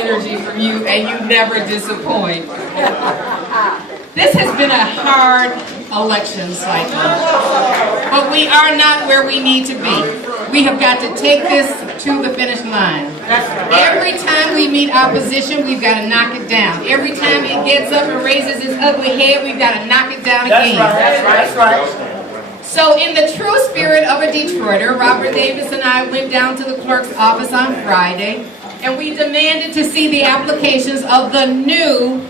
energy from you, and you never disappoint. This has been a hard election cycle, but we are not where we need to be. We have got to take this to the finish line. Every time we meet opposition, we've got to knock it down. Every time it gets up and raises its ugly head, we've got to knock it down again. That's right. So in the true spirit of a Detroiter, Robert Davis and I went down to the clerk's office on Friday, and we demanded to see the applications of the new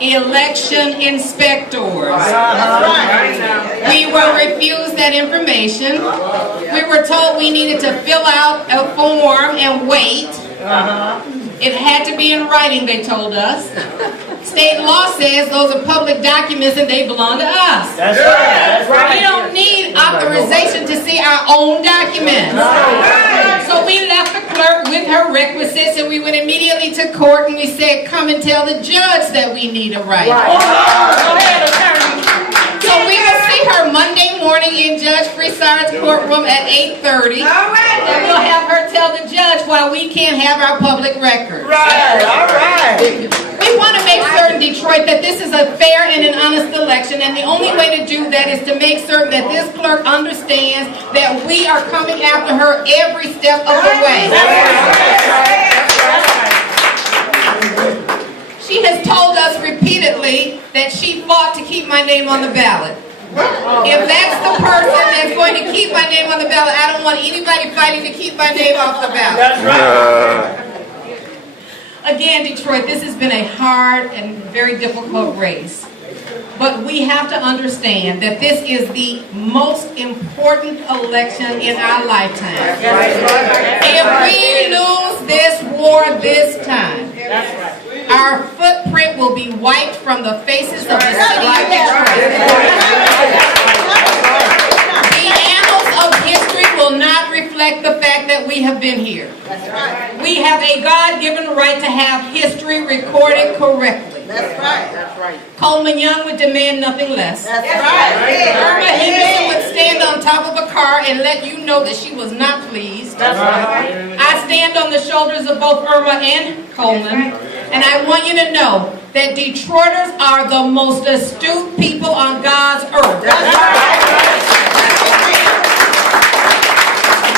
election inspectors. We were refused that information. We were told we needed to fill out a form and wait. It had to be in writing, they told us. State law says those are public documents and they belong to us. That's right. We don't need authorization to see our own documents. So we left the clerk with her requisites and we went immediately to court and we said, come and tell the judge that we need a right. So we will see her Monday morning in Judge Frissard's courtroom at 8:30. And we'll have her tell the judge why we can't have our public records. We want to make certain, Detroit, that this is a fair and an honest election, and the only way to do that is to make certain that this clerk understands that we are coming after her every step of the way. She has told us repeatedly that she fought to keep my name on the ballot. If that's the person that's going to keep my name on the ballot, I don't want anybody fighting to keep my name off the ballot. That's right. Again, Detroit, this has been a hard and very difficult race. But we have to understand that this is the most important election in our lifetime. If we lose this war this time, our footprint will be wiped from the faces of the city of Detroit. The annals of history will not reflect the fact that we have been here. We have a God-given right to have history recorded correctly. That's right. Coleman Young would demand nothing less. That's right. Irma Henderson would stand on top of a car and let you know that she was not pleased. That's right. I stand on the shoulders of both Irma and Coleman, and I want you to know that Detroiters are the most astute people on God's earth. That's right.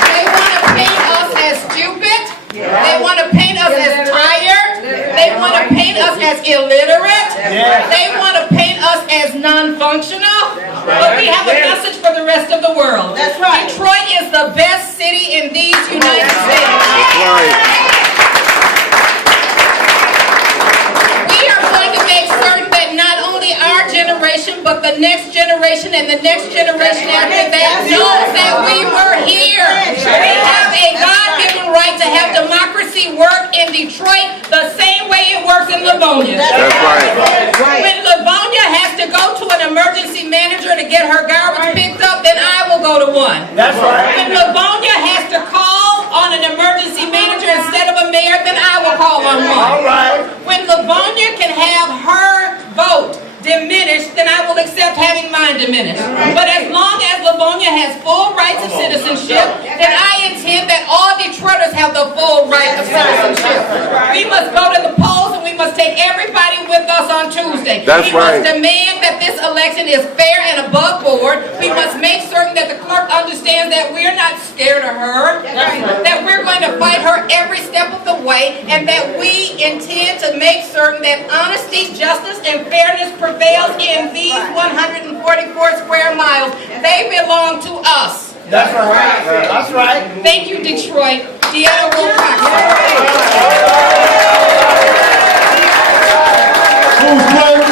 They want to paint us as stupid. They want to paint us as tired. They want to paint us as illiterate. They want to paint us as non-functional. But we have a message for the rest of the world. That's right. Detroit is the best city in these United States. We are going to make certain that not only our generation, but the next generation and the next generation after that knows that we were here. We have a God-given right to have democracy work in Detroit the same way it works in Livonia. That's right. When Livonia has to go to an emergency manager to get her garbage picked up, then I will go to one. That's right. When Livonia has to call on an emergency manager instead of a mayor, then I will call on one. All right. When Livonia can have her vote diminished, then I will accept having mine diminished. But as long as Livonia has full rights of citizenship, then I intend that all Detroiters have the full right of citizenship. We must go to the polls and we must take everybody with us on Tuesday. That's we right. must demand that this election is fair and above board. We must make certain that the clerk understands that we're not scared of her, that we're going to fight her every step of the way, and that we intend to make certain that honesty, justice, and fairness prevails in these 144 square miles. They belong to us. That's right. That's right. Thank you, Detroit. Etta Wilcoxon. Who's clerk?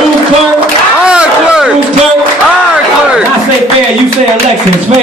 Who's clerk? Our clerk. Who's clerk? Our clerk. I say fair, you say elections. Fair.